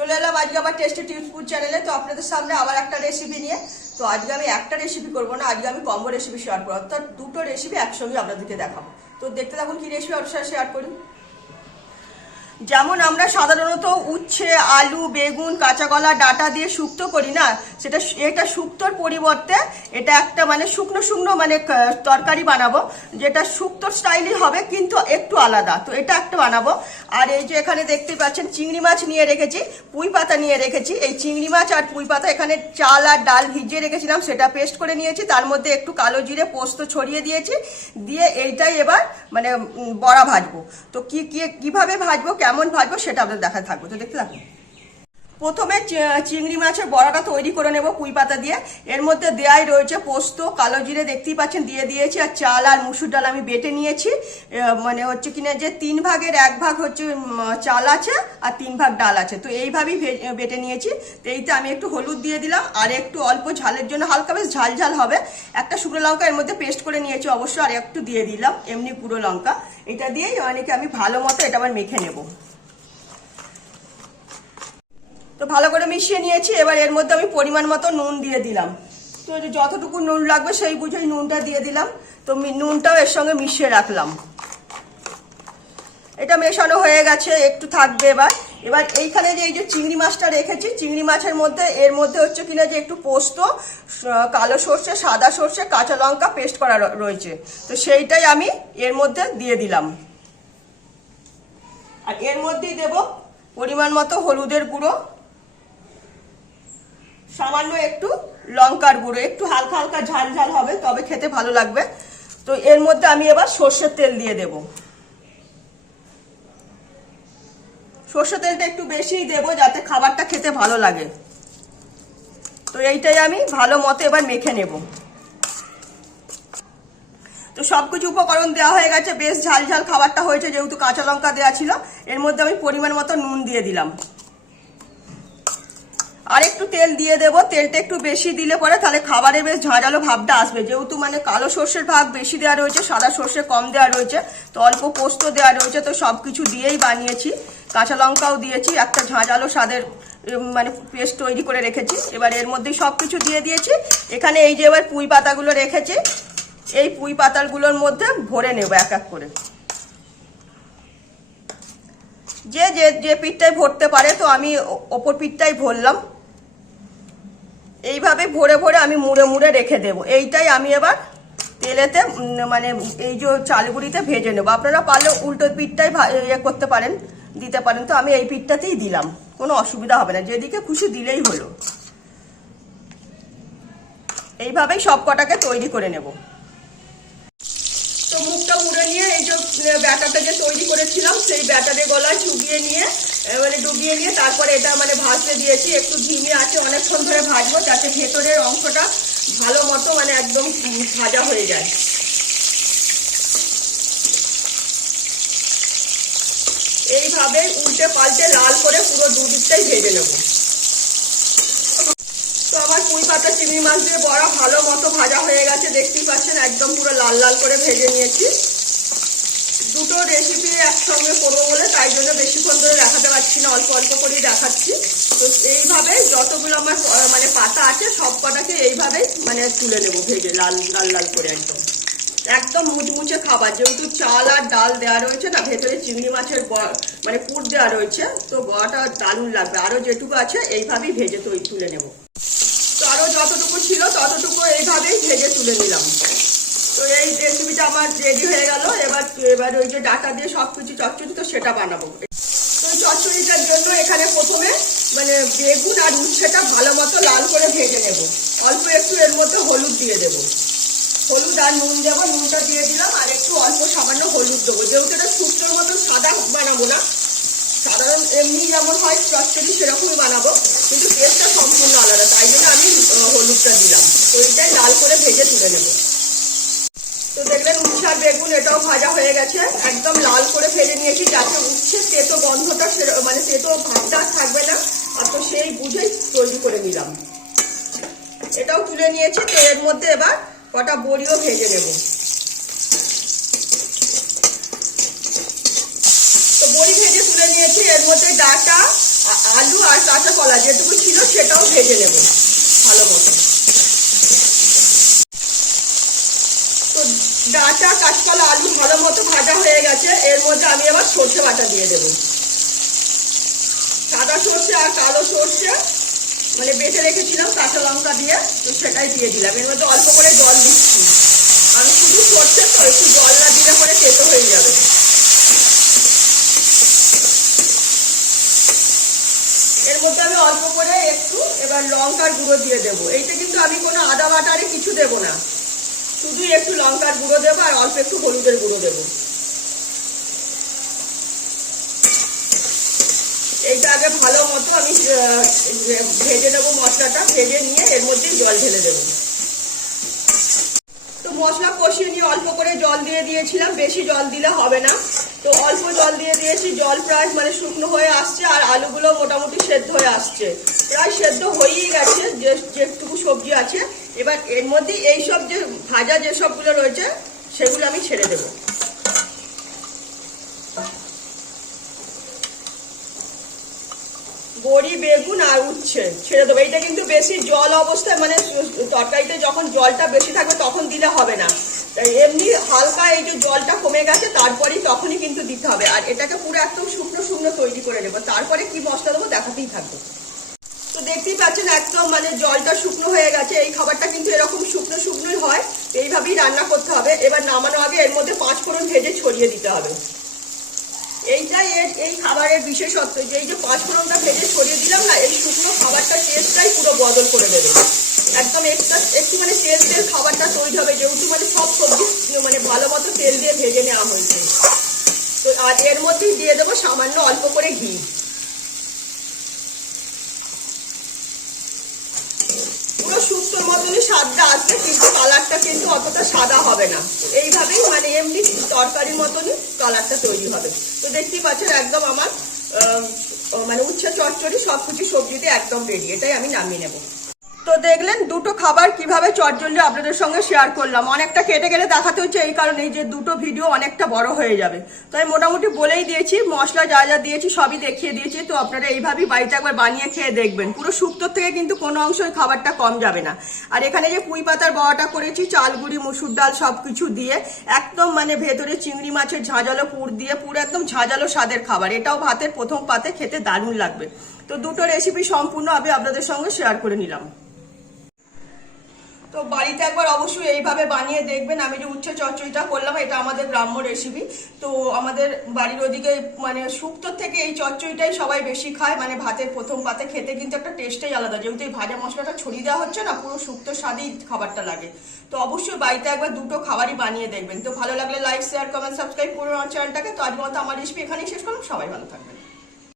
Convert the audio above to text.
চলে এলাম আজকে আবার টেস্টি টিপস ফুড চ্যানেলে। তো আপনাদের সামনে আবার একটা রেসিপি নিয়ে। তো আজকে আমি একটা রেসিপি করবো না, আজকে আমি কম্বো রেসিপি শেয়ার করবো, অর্থাৎ দুটো রেসিপি একসঙ্গে আপনাদেরকে দেখাবো। তো দেখতে থাকুন কি রেসিপি আপনার শেয়ার করি। যেমন আমরা সাধারণত উচ্ছে, আলু, বেগুন, কাঁচা কলা, ডাঁটা দিয়ে শুক্তো করি না, এটা শুক্তোর পরিবর্তে এটা একটা মানে শুকনো শুকনো মানে তরকারি বানাবো, যেটা শুক্তোর স্টাইলই হবে কিন্তু একটু আলাদা। তো এটা একটা বানাবো। আর এই যে এখানে দেখতে পাচ্ছেন চিংড়ি মাছ নিয়ে রেখেছি, পুঁই পাতা নিয়ে রেখেছি। এই চিংড়ি মাছ আর পুঁই পাতা এখানে চাল আর ডাল ভিজিয়ে রেখেছিলাম, সেটা পেস্ট করে নিয়েছি। তার মধ্যে একটু কালো জিরে পোস্ত ছড়িয়ে দিয়েছি, দিয়ে এইটাই এবার মানে বড়া ভাজবো। তো কিভাবে ভাজবো, কেমন ভাজবো সেটা আপনাদের দেখা থাকবে। তো দেখতে থাকুন। প্রথমে চিংড়ি মাছের বড়াটা তৈরি করে নেব পুঁই পাতা দিয়ে। এর মধ্যে দেয়াই রয়েছে পোস্ত, কালো জিরে দেখতেই পাচ্ছেন দিয়ে দিয়েছি, আর চাল আর মুসুর ডাল আমি বেটে নিয়েছি। মানে হচ্ছে কিনা যে 3 ভাগের 1 ভাগ হচ্ছে চাল আছে আর 3 ভাগ ডাল আছে। তো এইভাবেই বেটে নিয়েছি। তো এইতে আমি একটু হলুদ দিয়ে দিলাম, আর একটু অল্প ঝালের জন্য হালকা বেশ ঝাল ঝাল হবে একটা শুকনো লঙ্কা এর মধ্যে পেস্ট করে নিয়েছি অবশ্য, আর একটু দিয়ে দিলাম এমনি গুঁড়ো লঙ্কা। এটা দিয়েই অনেকে আমি ভালো মতো এটা আবার মেখে নেবো। তো ভালো করে মিশিয়ে নিয়েছি। এবার এর মধ্যে আমি পরিমাণ মতো নুন দিয়ে দিলাম। তো যতটুকু নুন লাগবে সেই বুঝেই নুনটা দিয়ে দিলাম। তো নুনটাও এর সঙ্গে মিশিয়ে রাখলাম। এটা মেশানো হয়ে গেছে, একটু থাকবে। এবার এইখানে যে এই যে চিংড়ি মাছটা রেখেছি, চিংড়ি মাছের মধ্যে এর মধ্যে হচ্ছে কিনা যে একটু পোস্ত, কালো সর্ষে, সাদা সর্ষে, কাঁচা লঙ্কা পেস্ট করা রয়েছে। তো সেইটাই আমি এর মধ্যে দিয়ে দিলাম। আর এর মধ্যেই দেব পরিমাণ মতো হলুদের গুঁড়ো, সামান্য একটু লঙ্কার গুঁড়ো, একটু হালকা হালকা ঝাল ঝাল হবে, তবে খেতে ভালো লাগবে। তো এর মধ্যে আমি এবার সর্ষের তেল দিয়ে দেব। সর্ষের তেলটা একটু বেশিই দেব যাতে খাবারটা খেতে ভালো লাগে। তো এইটাই আমি ভালো মতো এবার মেখে নেব। তো সবকিছু উপকরণ দেওয়া হয়ে গেছে, বেশ ঝাল ঝাল খাবারটা হয়েছে যেহেতু কাঁচা লঙ্কা দেওয়া ছিল। এর মধ্যে আমি পরিমাণ মতো নুন দিয়ে দিলাম, আর একটু তেল দিয়ে দেবো। তেলটা একটু বেশি দিলে পরে তাহলে খাবারে বেশ ঝাঁঝালো ভাবটা আসবে, যেহেতু মানে কালো সর্ষের ভাগ বেশি দেওয়া রয়েছে, সাদা সর্ষে কম দেওয়া রয়েছে। তো অল্প পোস্ত দেওয়া রয়েছে, তো সবকিছু দিয়েই বানিয়েছি। কাঁচা লঙ্কাও দিয়েছি, একটা ঝাঁঝালো স্বাদের মানে পেস্ট তৈরি করে রেখেছি। এবার এর মধ্যেই সবকিছু দিয়ে দিয়েছি। এখানে এই যে এবার পুঁই পাতাগুলো রেখেছি, এই পুঁই পাতাগুলোর মধ্যে ভরে নেব এক এক করে। যে যে যে পিঠটাই ভরতে পারে, তো আমি ওপর পিঠটাই ভরলাম। এইভাবে ভরে ভরে আমি মুড়ে মুড়ে রেখে দেব। এইটাই আমি এবার তেলেতে মানে এই যে চালগুড়িতে ভেজে নেব। আপনারা পারলে উল্টো পিঠটাই ইয়ে করতে পারেন, দিতে পারেন। তো আমি এই পিঠটাতেই দিলাম, কোনো অসুবিধা হবে না, যেদিকে খুশি দিলেই হলো। এইভাবেই সব কটাকে তৈরি করে নেব। তো মুখটা মুড়ে নিয়ে এই যে ব্যাটারটা যে তৈরি করেছিলাম, সেই ব্যাটারে গলায় ডুবিয়ে নিয়ে তারপরে এটা মানে ভাজতে দিয়েছি। একটু ধিমে আছে অনেকক্ষণ ধরে ভাজবো, যাতে ভেতরের অংশটা ভালো মতো মানে একদম ভাজা হয়ে যায়। এইভাবে উল্টে পাল্টে লাল করে পুরো দুদিকটাই ভেজে নেব। তো আমার পুঁই পাতা চিংড়ি মাছ দিয়ে বড়া ভালো মতো ভাজা হয়ে গেছে, দেখতেই পাচ্ছেন একদম পুরো লাল লাল করে ভেজে নিয়েছি। দুটো রেসিপি একসঙ্গে করবো বলে তাই জন্য বেশিক্ষণ ধরে দেখাতে পারছি না, অল্প অল্প করেই দেখাচ্ছি। তো এইভাবে যতগুলো আমার মানে পাতা আছে সব কটাকে এইভাবেই মানে তুলে নেবো ভেজে লাল লাল লাল করে। একদম মুচমুচে খাবার, যেহেতু চাল আর ডাল দেওয়া রয়েছে না, ভেতরে চিংড়ি মাছের মানে পুর দেওয়া রয়েছে, তো বড়াটা দারুণ লাগবে। আরো যেটুকু আছে এইভাবেই ভেজে তুলে নেব। তো আরো যতটুকু ছিল ততটুকু এইভাবেই ভেজে তুলে নিলাম। তো এই রেসিপিটা আমার রেডি হয়ে গেল। এবার ওই যে ডাটা দিয়ে সবকিছু চচ্চড়ি, তো সেটা বানাবো। তো চচ্চড়িটার জন্য এখানে প্রথমে মানে বেগুন আর উচ্ছেটা ভালো মতো লাল করে ভেজে নেব। অল্প একটু এর মধ্যে হলুদ দিয়ে দেব, হলুদ আর নুন দেবো, নুনটা দিয়ে দিলাম। আর একটু অল্প সামান্য হলুদ দেবো, যেহেতু এটা শুক্তোর মতো সাদা বানাবো না, সাধারণ এমনি যেমন হয় চচ্চড়ি সেরকমই বানাবো, কিন্তু টেস্টটা সম্পূর্ণ আলাদা, তাই জন্য আমি হলুদটা দিলাম। তো এইটাই লাল করে ভেজে তুলে নেব। তো দেখলেন উচ্ছে আর বেগুন এটাও ভাজা হয়ে গেছে, একদম লাল করে ভেজে নিয়েছি, যাতে উচ্ছে তেতো গন্ধটা মানে তেতো ভাবটা থাকবে না। আর তো সেই বুঝেই তৈরি করে নিলাম। এটাও তুলে নিয়েছি। তো এর মধ্যে এবার কটা বড়িও ভেজে নেব। তো বড়ি ভেজে তুলে নিয়েছি। এর মধ্যে ডাঁটা আলু আর কাঁচা কলা যেটুকু ছিল সেটাও ভেজে নেব ভালো মতো। তো ডাঁটা কাঁচকলা আলু ভালো মতো ভাজা হয়ে গেছে। এর মধ্যে আমি আবার সর্ষে বাটা দিয়ে দেবো, সাদা সর্ষে আর কালো সর্ষে মানে বেটে রেখেছিলাম কাঁচা লঙ্কা দিয়ে, তো সেটাই দিয়ে দিলাম। এর মধ্যে অল্প করে জল দিচ্ছি, আমি শুধু সর্ষে তো একটু জল না দিলে পরে তেতো হয়ে যাবে। এর মধ্যে আমি অল্প করে একটু এবার লঙ্কার গুঁড়ো দিয়ে দেবো। এইটা কিন্তু আমি কোনো আদা বাটারে কিছু দেবো না, শুধু একটু লঙ্কার গুঁড়ো দেবো আর অল্প একটু হলুদের গুঁড়ো দেবো। এইটা আগে ভালো মতো আমি ভেজে নেবো মশলাটা, ভেজে নিয়ে এর মধ্যেই জল ঢেলে দেবো। তো মশলা কষিয়ে নিয়ে অল্প করে জল দিয়ে দিয়েছিলাম, বেশি জল দিলে হবে না, তো অল্প জল দিয়ে দিয়েছি। জল প্রায় মানে শুকনো হয়ে আসছে আর আলুগুলো মোটামুটি সেদ্ধ হয়ে আসছে, প্রায় সেদ্ধ হয়েই গেছে যেটুকু সবজি আছে। এবার এর মধ্যে এইসব যে ভাজা যেসবগুলো রয়েছে সেগুলো আমি ছেড়ে দেবো। বড়ি, বেগুন আর উচ্ছে ছেড়ে দেবো। এইটা কিন্তু বেশি জল অবস্থায় মানে তরকারিতে যখন জলটা বেশি থাকবে তখন দিলে হবে না, এমনি হালকা এই যে জলটা কমে গেছে তারপরেই তখনই কিন্তু দিতে হবে। আর এটাকে পুরো একদম শুকনো শুকনো তৈরি করে নেবো, তারপরে কি মশলা দেবো দেখাতেই থাকবো। তো দেখতেই পাচ্ছেন একদম মানে জলটা শুকনো হয়ে গেছে। এই খাবারটা কিন্তু এরকম শুকনো শুকনোই হয়, এইভাবেই রান্না করতে হবে। এবার নামানোর আগে এর মধ্যে 5 ফোড়ন ভেজে ছড়িয়ে দিতে হবে। এইটাই এই খাবারের বিশেষত্ব, যে এই যে 5 ফোড়নটা ভেজে ছড়িয়ে দিলাম না, এই শুকনো খাবারটার টেস্টটাই পুরো বদল করে দেবে। একদম একটু মানে তেল খাবারটা তৈরি হবে, যেহেতু মানে সব সবজি মানে ভালো মতো তেল দিয়ে ভেজে নেওয়া হয়েছে। তো আর এর মধ্যেই দিয়ে দেবো সামান্য অল্প করে ঘি। পুরো শুক্তোর মতনই স্বাদটা আসবে, কিন্তু কালারটা কিন্তু অতটা সাদা হবে না। এইভাবেই মানে এমনি তরকারির মতনই কালারটা তৈরি হবে। তো দেখতেই পাচ্ছেন একদম আমার মানে উচ্ছে চচ্চড়ি সবকিছু সবজিতে একদম রেডি। এটাই আমি নামিয়ে নেব। তো দেখলেন দুটো খাবার কিভাবে চটজলদি আপনাদের সঙ্গে শেয়ার করলাম। অনেকটা কেটে কেটে দেখাতে হচ্ছে এই কারণে যে দুটো ভিডিও অনেকটা বড় হয়ে যাবে, তাই মোটামুটি বলেই দিয়েছি, মশলা যা যা দিয়েছি সবই দেখিয়ে দিয়েছি। তো আপনারা এইভাবেই বাড়িতে একবার বানিয়ে খেয়ে দেখবেন, পুরো শুক্তোর থেকে কিন্তু কোনো অংশই খাবারটা কম যাবে না। আর এখানে যে পুঁই পাতার বড়াটা করেছি চালগুড়ি মুসুর ডাল সবকিছু দিয়ে একদম মানে ভেতরে চিংড়ি মাছের ঝাঁঝালো পুর দিয়ে পুরো একদম ঝাঁঝালো স্বাদের খাবার। এটাও ভাতের প্রথম পাতে খেতে দারুণ লাগবে। তো দুটো রেসিপি সম্পূর্ণ আমি আপনাদের সঙ্গে শেয়ার করে নিলাম। তো বাড়িতে একবার অবশ্যই এইভাবে বানিয়ে দেখবেন। আমি যে উচ্ছে চচ্চড়িটা করলাম এটা আমাদের গ্রাম্য রেসিপি। তো আমাদের বাড়ির ওদিকে মানে শুক্তোর থেকে এই চচ্চড়িটাই সবাই বেশি খায়, মানে ভাতের প্রথম পাতে খেতে কিন্তু একটা টেস্টই আলাদা, যেহেতু এই ভাজা মশলাটা ছড়িয়ে দেওয়া হচ্ছে না, পুরো শুক্তোর স্বাদেই খাবারটা লাগে। তো অবশ্যই বাড়িতে একবার দুটো খাবারই বানিয়ে দেখবেন। তো ভালো লাগলে লাইক শেয়ার কমেন্ট সাবস্ক্রাইব করুন আমার চ্যানেলটাকে। তো আজ মতো আমার রেসিপি এখানেই শেষ করলাম, সবাই ভালো থাকবেন।